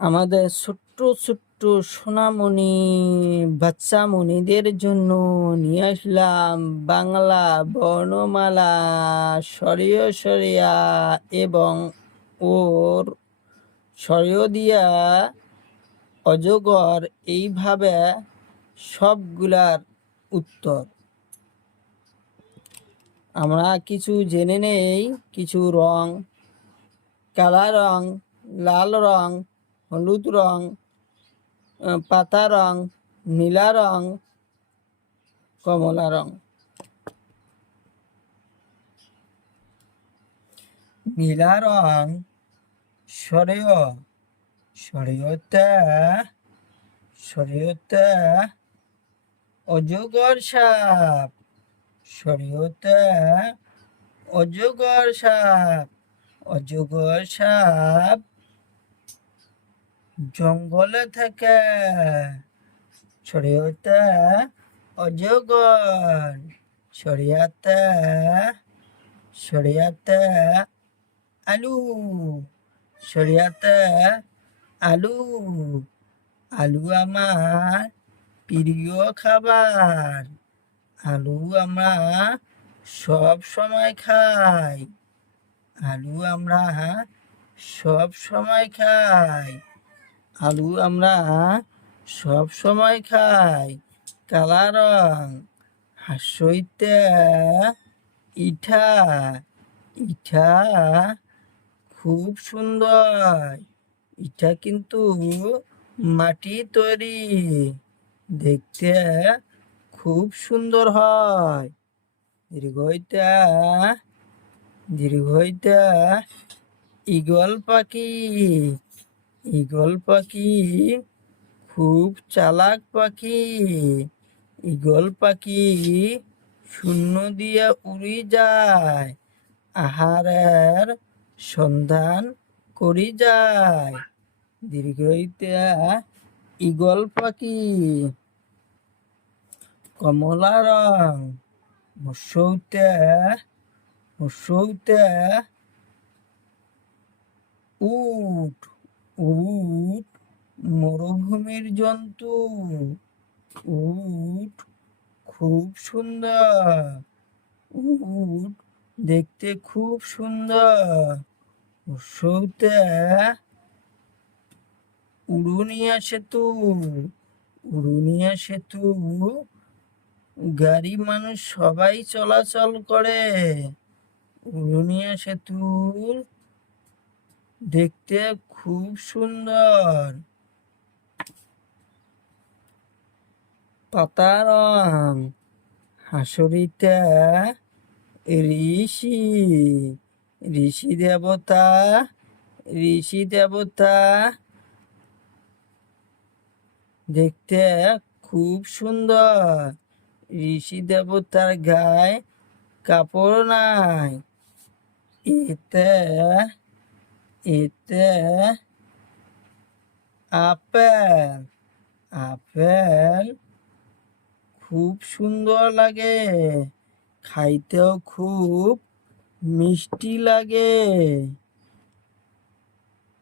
আমাদের ছোট্ট ছোট্ট সোনামণি বাচ্চামণিদের জন্য নিয়ে আসলাম বাংলা বর্ণমালা স্বরীয় স্বরিয়া এবং ওর স্বরীয় দিয়া অজগর এইভাবে সবগুলার উত্তর। আমরা কিছু জেনে নেই। কিছু রং: কালা রং, লাল রং, হলুদ রং, পাতা রং, নীলা রং, কমলা রং। নীলা রং স্বরীয়, স্বরীয়তে অজগর সাপ, স্বরীয়তে অজগর সাপ। অজগর সাপ জঙ্গলে থাকে, স্বরীয়তে অজগর। স্বরীয়তে আলু, স্বরীয়তে আলু। আলু আমার প্রিয় খাবার। আলু আমরা সব সময় খাই। আলু আমরা সব সময় খাই। আলু আমরা সব সময় খাই। কালা রং হাসইতে ইঠা, ইঠা খুব সুন্দর। ইটা কিন্তু মাটি তৈরি, দেখতে খুব সুন্দর হয়। দীর্ঘইটা ঈগল পাখি, ঈগল পাখি খুব চালাক পাখি। ঈগল পাখি শূন্য দিয়ে উড়ি যায়, আহারের সন্ধান করি যায়। দীর্ঘইতে ঈগল পাখি। কমলা রং হর্ষইতে উট, উট মরুভূমির জন্তু। উট খুব সুন্দর। উট দেখতে খুব সুন্দর। হর্ষইতে উড়ুনিয়া সেতু, উড়ুনিয়া সেতু গাড়ি মানুষ সবাই চলাচল করে। উড়ুনিয়া সেতু দেখতে খুব সুন্দর। পাতা রং হাসরিতে ঋষি, ঋষি দেবতা দেখতে খুব সুন্দর। ঋষি দেবতার গায়ে কাপড় নাই। এতে আপেল, আপেল খুব সুন্দর লাগে, খাইতেও খুব মিষ্টি লাগে।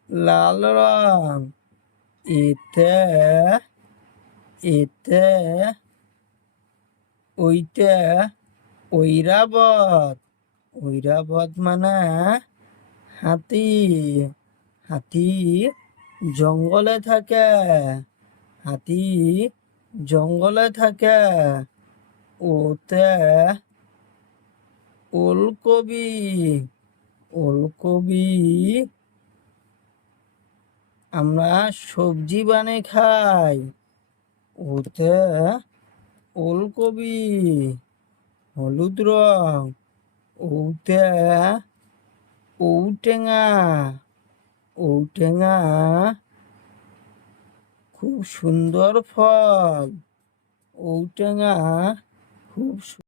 লাল রং এতে ঐরাবত, ঐরাবত মানে হাতি। হাতি জঙ্গলে থাকে, হাতি জঙ্গলে থাকে। ওতে ওলকবি, ওলকবি আমরা সবজি বানিয়ে খাই। ওতে ওলকবি। হলুদ রং ওতে ঔটেঙা, ঔটেঙা খুব সুন্দর ফল। ঔটেঙা খুব